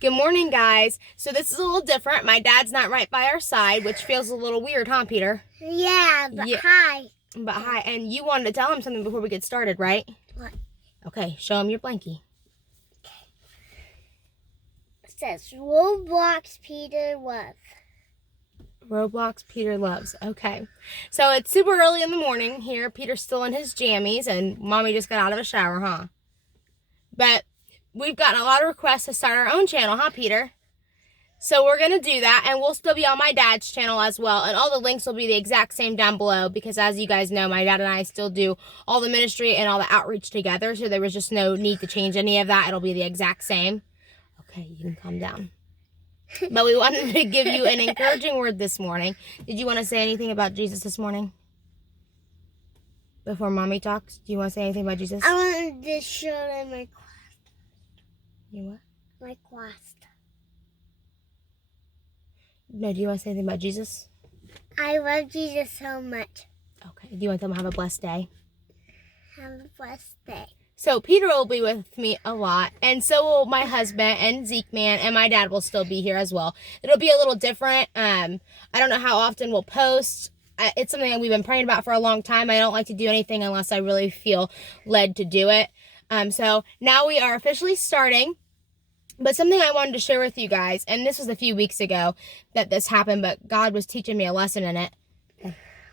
Good morning, guys. So this is a little different. My dad's not right by our side, which feels a little weird, huh, Peter? Yeah, but Yeah. hi. But hi, and you wanted to tell him something before we get started, right? What? Okay, show him your blankie. It says Roblox Peter Love. Roblox Peter loves. Okay. So it's super early in the morning here. Peter's still in his jammies, and Mommy just got out of a shower, huh? But we've gotten a lot of requests to start our own channel, huh, Peter? So we're going to do that, and we'll still be on my dad's channel as well, and all the links will be the exact same down below, because as you guys know, my dad and I still do all the ministry and all the outreach together, so there was just no need to change any of that. It'll be the exact same. Okay, you can calm down. But we wanted to give you an encouraging word this morning. Did you want to say anything about Jesus this morning? Before Mommy talks, do you want to say anything about Jesus? I wanted to show them my You what? my quest. No, do you want to say anything about Jesus? I love Jesus so much. Okay, do you want to tell him have a blessed day? Have a blessed day. So Peter will be with me a lot, and so will my husband and Zeke Man, and my dad will still be here as well. It'll be a little different. I don't know how often we'll post. It's something that we've been praying about for a long time. I don't like to do anything unless I really feel led to do it. So now we are officially starting. But something I wanted to share with you guys, and this was a few weeks ago that this happened, but God was teaching me a lesson in it.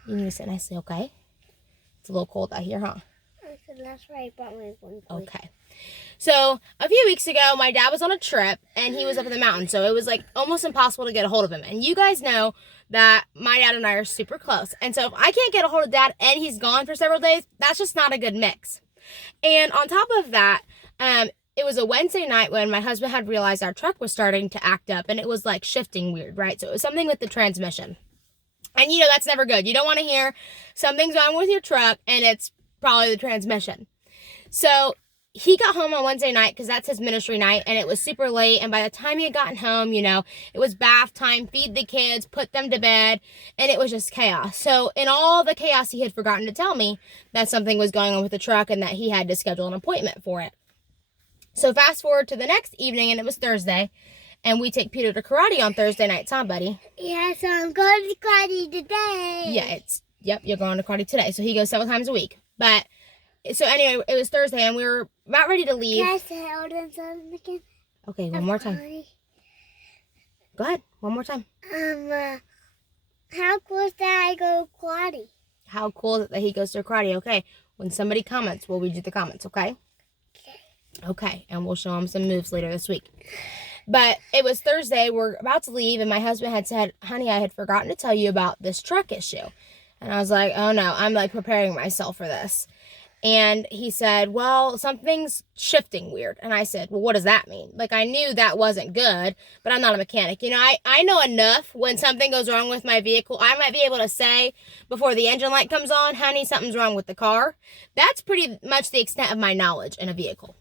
You need to sit nicely, okay? It's a little cold out here, huh? That's why I brought my blanket. Okay. So a few weeks ago, my dad was on a trip, and he was up in the mountains, so it was like almost impossible to get a hold of him. And you guys know that my dad and I are super close. And so if I can't get a hold of Dad and he's gone for several days, that's just not a good mix. And on top of that, it was a Wednesday night when my husband had realized our truck was starting to act up, and it was like shifting weird, right? So it was something with the transmission. And you know, that's never good. You don't want to hear something's wrong with your truck, and it's probably the transmission. So he got home on Wednesday night because that's his ministry night, and it was super late. And by the time he had gotten home, you know, it was bath time, feed the kids, put them to bed, and it was just chaos. So in all the chaos, he had forgotten to tell me that something was going on with the truck and that he had to schedule an appointment for it. So fast forward to the next evening, and it was Thursday, and we take Peter to karate on Thursday nights, huh, buddy? Yeah, so I'm going to karate today. Yeah, yep, you're going to karate today. So he goes several times a week. But, so anyway, it was Thursday, and we were about ready to leave. Can I say hold on something again? Okay, one more time. Karate. Go ahead, one more time. How cool is that I go karate? How cool is it that he goes to karate? Okay, when somebody comments, we'll read you the comments, okay? Okay, and we'll show him some moves later this week. But it was Thursday, we're about to leave, and my husband had said, honey, I had forgotten to tell you about this truck issue. And I was like, oh no, I'm like preparing myself for this. And he said, well, something's shifting weird. And I said, well, what does that mean? Like, I knew that wasn't good, but I'm not a mechanic. You know, I know enough when something goes wrong with my vehicle. I might be able to say before the engine light comes on, honey, something's wrong with the car. That's pretty much the extent of my knowledge in a vehicle.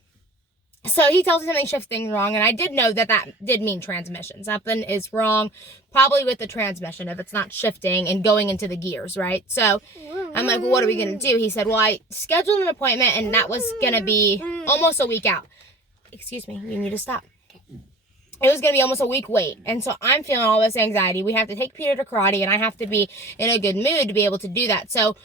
So he tells me something shifting wrong, and I did know that that did mean transmission. Something is wrong, probably with the transmission, if it's not shifting and going into the gears, right? So I'm like, well, what are we going to do? He said, well, I scheduled an appointment, and that was going to be almost a week out. Excuse me, you need to stop. It was going to be almost a week wait, and so I'm feeling all this anxiety. We have to take Peter to karate, and I have to be in a good mood to be able to do that. So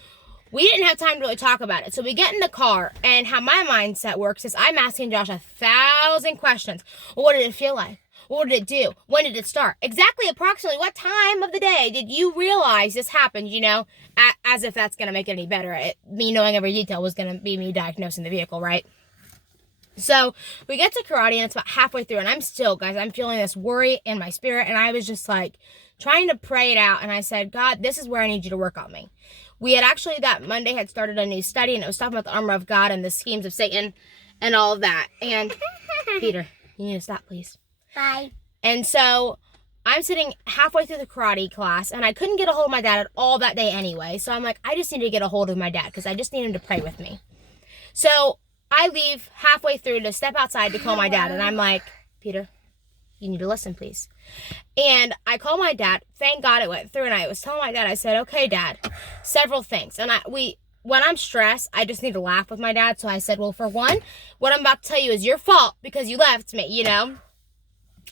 we didn't have time to really talk about it. So we get in the car, and how my mindset works is I'm asking Josh 1,000 questions. Well, what did it feel like? What did it do? When did it start? Exactly, approximately what time of the day did you realize this happened, you know? As if that's going to make it any better. Me knowing every detail was going to be me diagnosing the vehicle, right? So we get to karate, and it's about halfway through, and I'm still, guys, I'm feeling this worry in my spirit, and I was just like trying to pray it out, and I said, God, this is where I need you to work on me. We had actually that Monday had started a new study, and it was talking about the armor of God and the schemes of Satan and all of that. And Peter, you need to stop, please. Bye. And so I'm sitting halfway through the karate class, and I couldn't get a hold of my dad at all that day anyway. So I'm like, I just need to get a hold of my dad because I just need him to pray with me. So I leave halfway through to step outside to call my dad, and I'm like, Peter, you need to listen, please. And I called my dad. Thank God it went through, and I was telling my dad, I said, okay, Dad, several things. And when I'm stressed, I just need to laugh with my dad. So I said, well, for one, what I'm about to tell you is your fault because you left me, you know?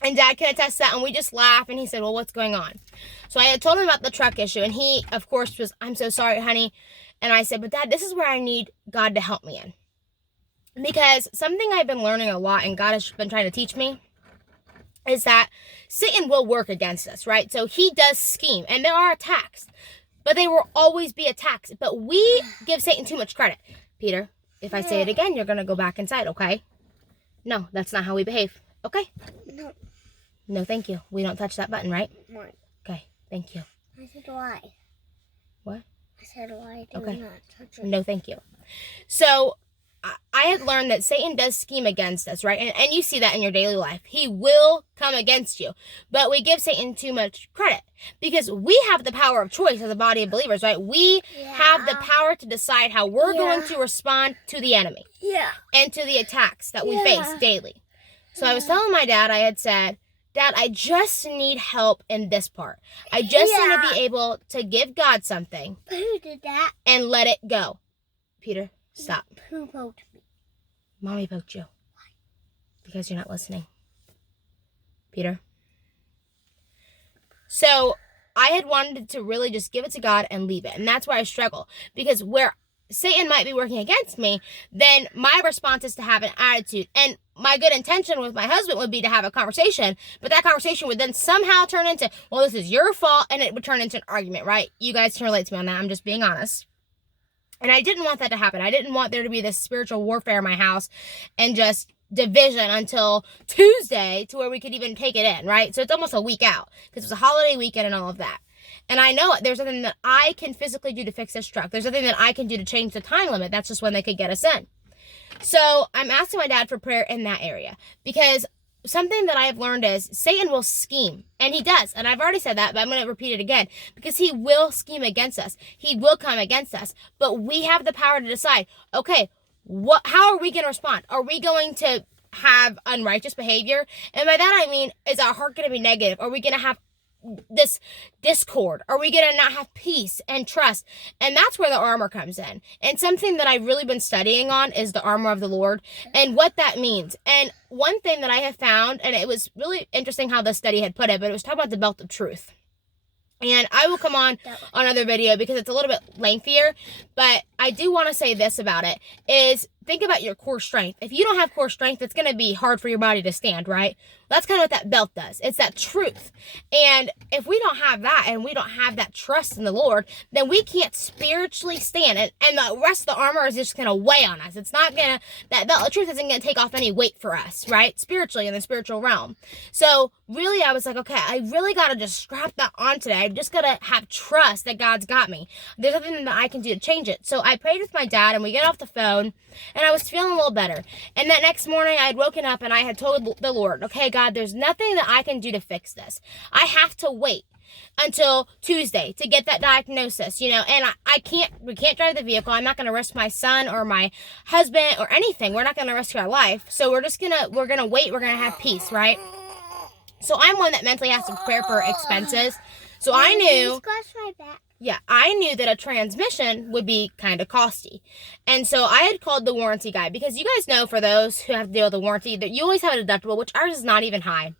And Dad can attest to that, and we just laugh, and he said, well, what's going on? So I had told him about the truck issue, and he, of course, was, I'm so sorry, honey. And I said, but Dad, this is where I need God to help me in. Because something I've been learning a lot, and God has been trying to teach me, is that Satan will work against us, right? So he does scheme, and there are attacks, but they will always be attacks. But we give Satan too much credit. Peter, if I say it again, you're going to go back inside, okay? No, that's not how we behave, okay? No. No, thank you. We don't touch that button, right? No. Okay, thank you. I said why. What? I said why do Okay. not touch it. No, thank you. So I had learned that Satan does scheme against us, right? And you see that in your daily life. He will come against you. But we give Satan too much credit because we have the power of choice as a body of believers, right? We have the power to decide how we're going to respond to the enemy and to the attacks that we face daily. So I was telling my dad, I had said, Dad, I just need help in this part. I just need to be able to give God something Who did that? and let it go. Peter, stop. Who poked me? Mommy poked you. Because you're not listening. Peter. So I had wanted to really just give it to God and leave it. And that's where I struggle. Because where Satan might be working against me, then my response is to have an attitude. And my good intention with my husband would be to have a conversation, but that conversation would then somehow turn into, well, this is your fault, and it would turn into an argument, right? You guys can relate to me on that. I'm just being honest. And I didn't want that to happen. I didn't want there to be this spiritual warfare in my house and just division until Tuesday to where we could even take it in, right? So it's almost a week out because it was a holiday weekend and all of that. And I know there's nothing that I can physically do to fix this truck. There's nothing that I can do to change the time limit. That's just when they could get us in. So I'm asking my dad for prayer in that area because something that I have learned is Satan will scheme, and he does. And I've already said that, but I'm going to repeat it again because he will scheme against us. He will come against us, but we have the power to decide, okay, how are we going to respond? Are we going to have unrighteous behavior? And by that, I mean, is our heart going to be negative? Are we going to have this discord? Are we going to not have peace and trust? And that's where the armor comes in. And something that I've really been studying on is the armor of the Lord and what that means. And one thing that I have found, and it was really interesting how the study had put it, but it was talking about the belt of truth. And I will come on another video because it's a little bit lengthier, but I do want to say this about it is think about your core strength. If you don't have core strength, it's going to be hard for your body to stand, right? That's kind of what that belt does. It's that truth. And if we don't have that and we don't have that trust in the Lord, then we can't spiritually stand. And the rest of the armor is just going to weigh on us. It's not going to, that belt of truth isn't going to take off any weight for us, right? Spiritually, in the spiritual realm. So really, I was like, okay, I really got to just strap that on today. I've just got to have trust that God's got me. There's nothing that I can do to change it. So I prayed with my dad and we get off the phone and I was feeling a little better. And that next morning I had woken up and I had told the Lord, okay, God, there's nothing that I can do to fix this. I have to wait until Tuesday to get that diagnosis, and we can't drive the vehicle. I'm not going to risk my son or my husband or anything. We're not going to risk our life. So we're going to wait. We're going to have peace, right? So I'm one that mentally has to prepare for expenses. So I knew, I knew that a transmission would be kind of costly. And so I had called the warranty guy because you guys know, for those who have to deal with the warranty, that you always have a deductible, which ours is not even high,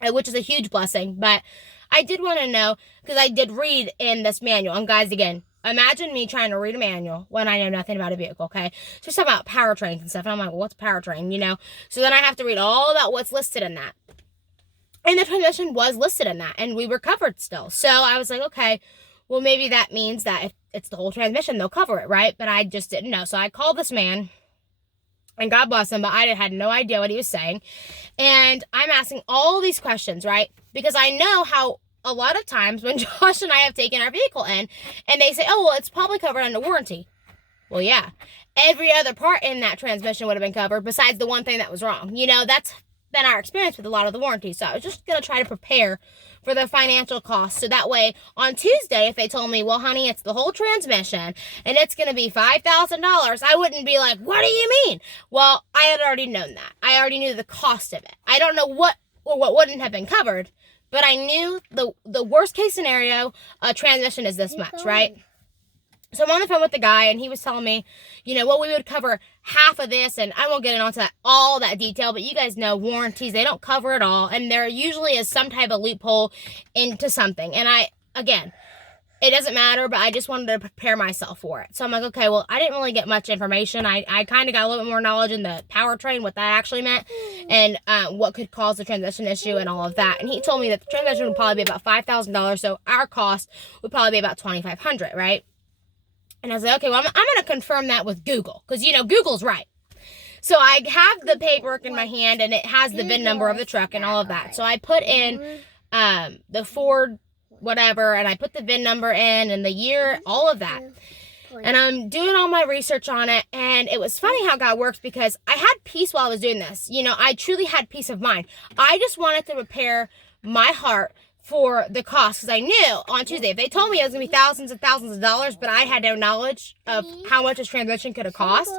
which is a huge blessing. But I did want to know, because I did read in this manual, and guys, again, imagine me trying to read a manual when I know nothing about a vehicle, okay? So it's talking about powertrains and stuff, and I'm like, well, what's a powertrain, So then I have to read all about what's listed in that. And the transmission was listed in that, and we were covered still. So I was like, okay, well, maybe that means that if it's the whole transmission, they'll cover it, right? But I just didn't know. So I called this man, and God bless him, but I had no idea what he was saying. And I'm asking all these questions, right? Because I know how a lot of times when Josh and I have taken our vehicle in, and they say, oh, well, it's probably covered under warranty. Well, yeah. Every other part in that transmission would have been covered besides the one thing that was wrong. That's been our experience with a lot of the warranties. So I was just going to try to prepare for the financial costs. So that way on Tuesday, if they told me, well, honey, it's the whole transmission and it's going to be $5,000, I wouldn't be like, what do you mean? Well, I had already known that. I already knew the cost of it. I don't know what wouldn't have been covered, but I knew the worst case scenario, a transmission is this much, right? So I'm on the phone with the guy, and he was telling me, well, we would cover half of this, and I won't get into all that detail, but you guys know warranties, they don't cover it all, and there usually is some type of loophole into something. And again, it doesn't matter, but I just wanted to prepare myself for it. So I'm like, okay, well, I didn't really get much information. I kind of got a little bit more knowledge in the powertrain, what that actually meant, and what could cause the transmission issue and all of that. And he told me that the transmission would probably be about $5,000, so our cost would probably be about $2,500, right? And I was like, okay, well, I'm going to confirm that with Google, because, Google's right. So I have the paperwork in my hand, and it has the VIN number of the truck and all of that. So I put in the Ford whatever, and I put the VIN number in and the year, all of that. And I'm doing all my research on it, and it was funny how God works, because I had peace while I was doing this. I truly had peace of mind. I just wanted to prepare my heart for the cost, because I knew on Tuesday, if they told me it was going to be thousands and thousands of dollars, but I had no knowledge of how much this transmission could have cost,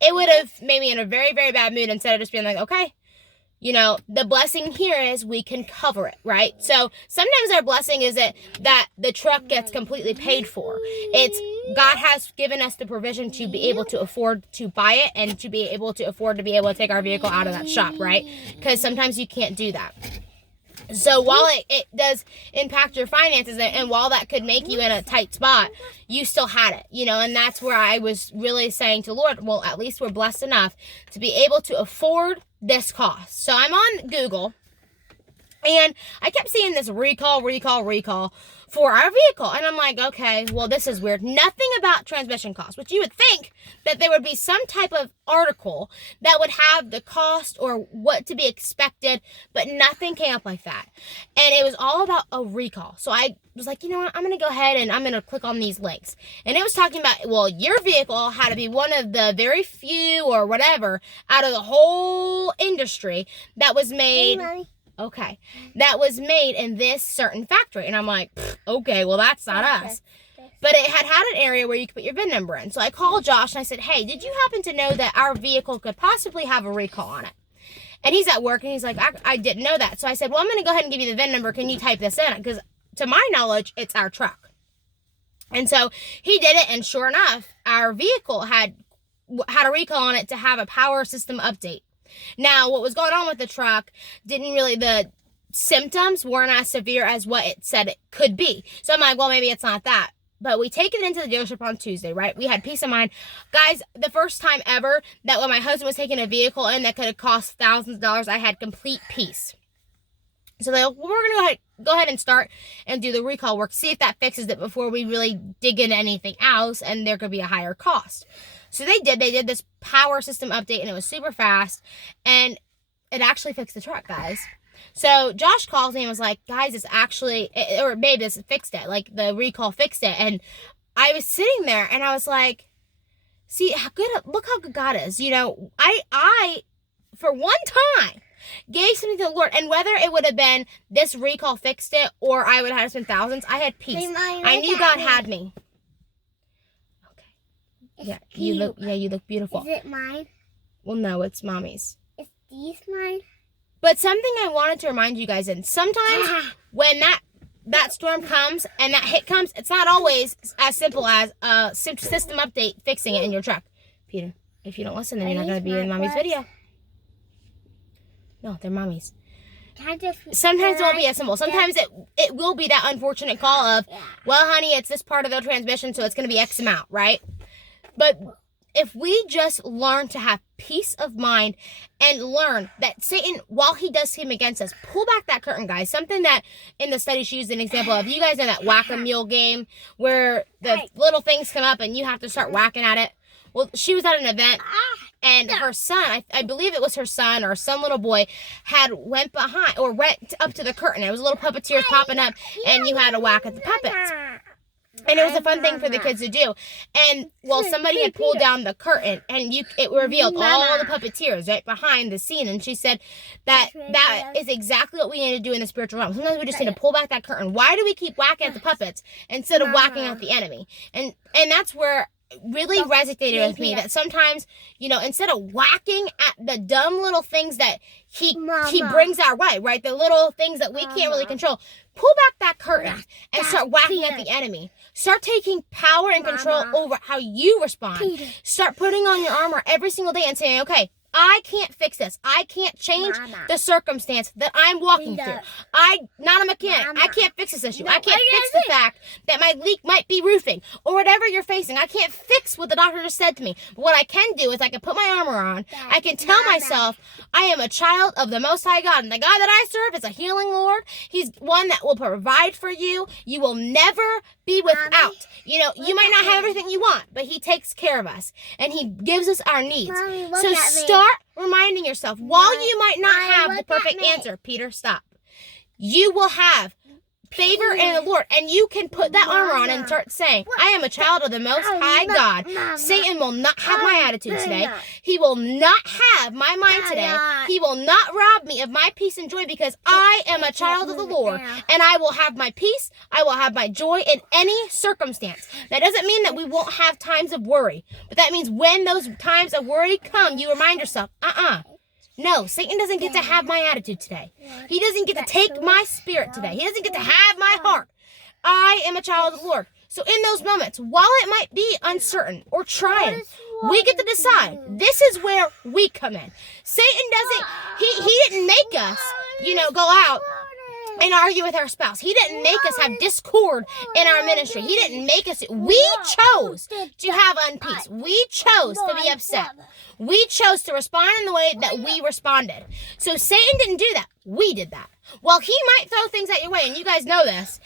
it would have made me in a very, very bad mood, instead of just being like, okay, the blessing here is we can cover it, right? So sometimes our blessing is that the truck gets completely paid for. God has given us the provision to be able to afford to buy it, and to be able to afford to be able to take our vehicle out of that shop, right? Because sometimes you can't do that. So while it does impact your finances, and while that could make you in a tight spot, you still had it, and that's where I was really saying to Lord, well, at least we're blessed enough to be able to afford this cost. So I'm on Google, and I kept seeing this recall for our vehicle. And I'm like, okay, well, this is weird. Nothing about transmission costs, which you would think that there would be some type of article that would have the cost or what to be expected, but nothing came up like that. And it was all about a recall. So I was like, you know what, I'm going to go ahead and I'm going to click on these links. And it was talking about, well, your vehicle had to be one of the very few or whatever out of the whole industry that was made... Okay, that was made in this certain factory. And I'm like, okay, well, that's not us. But it had an area where you could put your VIN number in. So I called Josh and I said, hey, did you happen to know that our vehicle could possibly have a recall on it? And he's at work, and he's like, I didn't know that. So I said, well, I'm going to go ahead and give you the VIN number. Can you type this in? Because to my knowledge, it's our truck. And so he did it, and sure enough, our vehicle had a recall on it to have a power system update. Now, what was going on with the truck the symptoms weren't as severe as what it said it could be. So I'm like, well, maybe it's not that. But we take it into the dealership on Tuesday, right? We had peace of mind. Guys, the first time ever that when my husband was taking a vehicle in that could have cost thousands of dollars, I had complete peace. So they're like, well, we're going to go ahead and start and do the recall work, see if that fixes it before we really dig into anything else, and there could be a higher cost. So they did this power system update, and it was super fast, and it actually fixed the truck, guys. So Josh calls me and was like, guys, it's actually, or babe, this fixed it. Like, the recall fixed it. And I was sitting there, and I was like, see, look how good God is. I for one time, gave something to the Lord. And whether it would have been this recall fixed it, or I would have had to spend thousands, I had peace. I knew God had me. Yeah, you look beautiful. Is it mine? Well, no, it's Mommy's. Is these mine? But something I wanted to remind you guys in, sometimes when that storm comes and that hit comes, it's not always as simple as a system update fixing it in your truck. Peter, if you don't listen, then you're not going to be in Mommy's video. No, they're Mommy's. Sometimes it won't be as simple. Sometimes it will be that unfortunate call of, well, honey, it's this part of the transmission, so it's going to be X amount, right? But if we just learn to have peace of mind and learn that Satan, while he does scheme against us, pull back that curtain, guys. Something that in the study she used an example of. You guys know that whack-a-mule game where the little things come up and you have to start whacking at it? Well, she was at an event, and her son, I believe it was her son or some little boy, went up to the curtain. There was little puppeteers popping up, and you had to whack at the puppets. And it was a fun thing for the kids to do. And, well, somebody had pulled down the curtain, and it revealed all the puppeteers right behind the scene. And she said that is exactly what we need to do in the spiritual realm. Sometimes we just need to pull back that curtain. Why do we keep whacking at the puppets instead of whacking at the enemy? And that's where really resonated with me maybe that sometimes, instead of whacking at the dumb little things that he Mama. brings our way, right? The little things that we can't really Mama. control. Pull back that curtain and That's start whacking at Peter. the enemy. Start taking power and control Mama. over how you respond. Peter. Start putting on your armor every single day and saying, okay, I can't fix this. I can't change Mama. the circumstance that I'm walking Peter. through. I'm not a mechanic. Mama. I can't fix this issue. No, I can't I fix get the fact that my leak might be roofing or whatever you're facing. I can't fix what the doctor just said to me. But what I can do is I can put my armor on. I can tell Mama. myself I am a child of the Most High God. And the God that I serve is a healing Lord. He's one that will provide for you. You will never be without. You might not have everything you want, but He takes care of us. And He gives us our needs. Mommy, look So at me. start reminding yourself, while you might not Mommy, have the look at perfect me. answer, Peter, stop. You will have favor in the Lord, and you can put that armor on and Mama. start saying, I am a child of the Most High God. Mama. Satan will not have my attitude today. Mama. He will not have my mind today. Mama. He will not rob me of my peace and joy because I am a child of the Lord, and I will have my peace. I will have my joy in any circumstance. That doesn't mean that we won't have times of worry, but that means when those times of worry come, you remind yourself, no, Satan doesn't get to have my attitude today. He doesn't get to take my spirit today. He doesn't get to have my heart. I am a child of the Lord. So in those moments, while it might be uncertain or trying, we get to decide. This is where we come in. Satan doesn't, he didn't make us, go out and argue with our spouse. He didn't make us have discord in our ministry. He didn't make us, we chose to have unpeace. We chose to be upset. We chose to respond in the way that we responded. So Satan didn't do that. We did that. Well, he might throw things at your way, and you guys know this,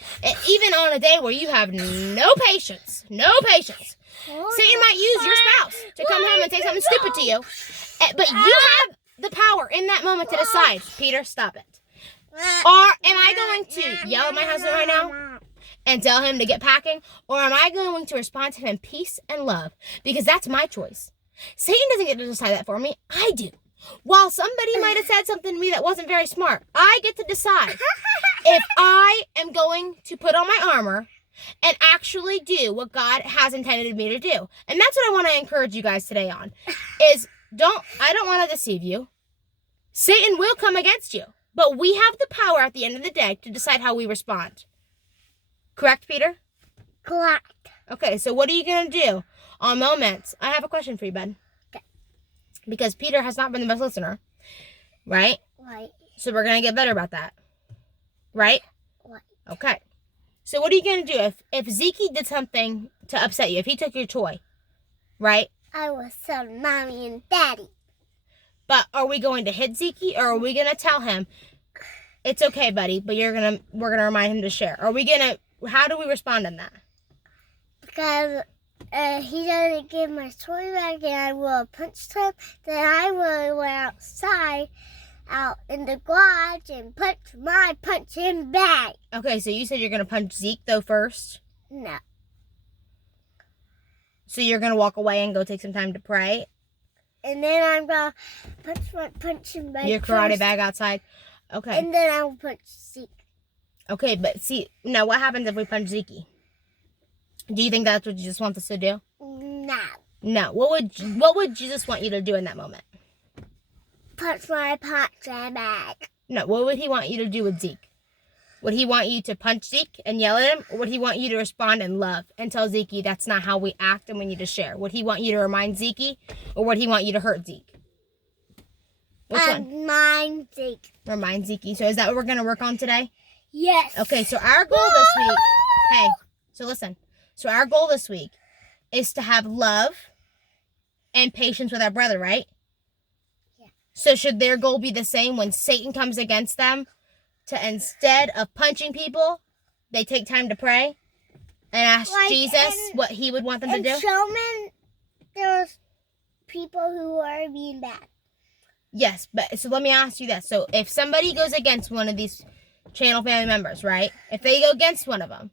even on a day where you have no patience. Satan might use your spouse to come home and say something stupid to you, but you have the power in that moment to decide, Peter, stop it. Or am I going to yell at my husband right now and tell him to get packing? Or am I going to respond to him in peace and love? Because that's my choice. Satan doesn't get to decide that for me. I do. While somebody might have said something to me that wasn't very smart, I get to decide if I am going to put on my armor and actually do what God has intended me to do. And that's what I want to encourage you guys today on. I don't want to deceive you. Satan will come against you. But we have the power at the end of the day to decide how we respond. Correct, Peter? Correct. Okay, so what are you going to do on moments? I have a question for you, Ben. Okay. Because Peter has not been the best listener, right? Right. So we're going to get better about that. Right? Right. Okay. So what are you going to do if Zeke did something to upset you? If he took your toy, right? I will tell Mommy and Daddy. But are we going to hit Zeke, or are we going to tell him, it's okay, buddy, but we're going to remind him to share? How do we respond on that? Because he doesn't give my toy back and I will punch him, then I will go outside, out in the garage and punch him back. Okay, so you said you're going to punch Zeke, though, first? No. So you're going to walk away and go take some time to pray? And then I'm going to punch him back. Your karate first, bag outside? Okay. And then I will punch Zeke. Okay, but see, now what happens if we punch Zeke? Do you think that's what Jesus wants us to do? No. No. What would Jesus want you to do in that moment? Punch my back. No, what would he want you to do with Zeke? Would he want you to punch Zeke and yell at him? Or would he want you to respond in love and tell Zeke that's not how we act and we need to share? Would he want you to remind Zeke, or would he want you to hurt Zeke? Which one? Remind Zeke. Remind Zeke. So is that what we're going to work on today? Yes. Okay, so our goal this week, hey, so listen. So our goal this week is to have love and patience with our brother, right? Yeah. So should their goal be the same when Satan comes against them? To instead of punching people, they take time to pray and ask Jesus what he would want them to do? In Showman, there's people who are being bad. Yes, but so let me ask you this. So if somebody goes against one of these channel family members, right? If they go against one of them,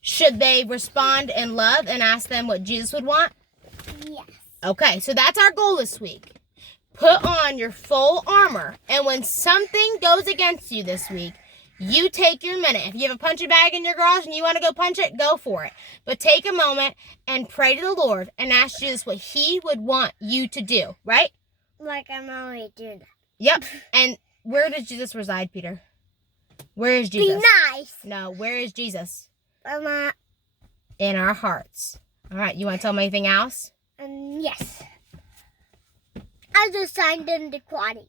should they respond in love and ask them what Jesus would want? Yes. Okay, so that's our goal this week. Put on your full armor, and when something goes against you this week, You take your minute. If you have a punching bag in your garage and you want to go punch it, go for it. But take a moment and pray to the Lord and ask Jesus what He would want you to do, right? Like I'm already doing that. Yep. And where does Jesus reside, Peter? Where is Jesus? Be nice. No, where is Jesus? Mama. In our hearts. All right, you want to tell me anything else? Yes. I just signed in to karate.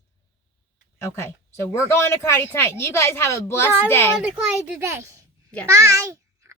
Okay, so we're going to karate tonight. You guys have a blessed I'm day. going to karate today. Yes. Bye.